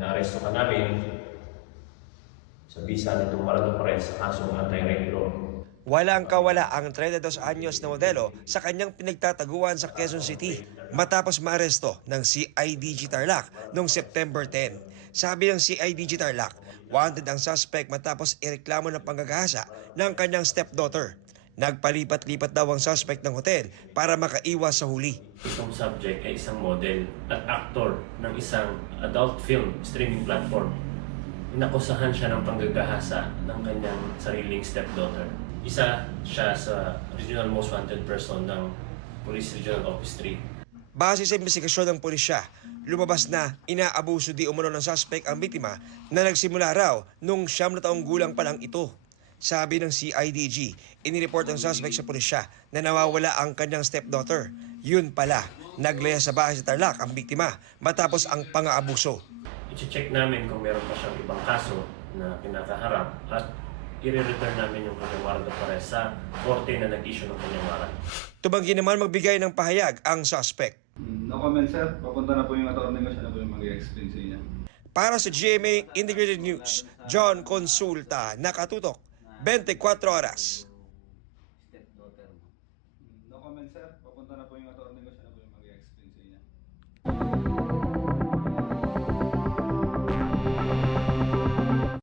Naaresto ka namin sa bisa nitong Marado Perez sa kasong anti-regular. Walang kawala ang 32 anyos na modelo sa kanyang pinagtataguan sa Quezon City matapos maaresto ng CIDG Tarlac noong September 10. Sabi ng CIDG Tarlac, wanted ang suspect matapos ireklamo ng panggagahasa ng kanyang stepdaughter. Nagpalipat-lipat daw ang suspect ng hotel para makaiwas sa huli. Itong subject ay isang model at actor ng isang adult film streaming platform. Inakusahan siya ng panggagahasa ng kanyang sariling stepdaughter. Isa siya sa Regional Most Wanted Person ng Police Regional Office 3. Base sa investigasyon ng pulisya, lumabas na inaabuso di umano ng suspect ang biktima na nagsimula raw nung 9 na taong gulang pa lang ito. Sabi ng CIDG, inireport ng suspect sa pulisya na nawawala ang kanyang stepdaughter. Yun pala, naglaya sa bahay sa Tarlac ang biktima matapos ang pang-aabuso. I-check namin kung meron pa siyang ibang kaso na kinakaharap at i-return namin yung kanyang warrant of arrest sa korte na nag-issue ng kanyang warrant. Tumanggi naman magbigay ng pahayag ang suspect. No comment, sir. Papunta na po yung attorney ko, siya na po yung mag-explain sa inyo. Para sa GMA Integrated News, John Consulta, nakatutok, 24 oras. No comment, sir. Papunta na po yung attorney ko, siya na po yung mag-explain sa inyo.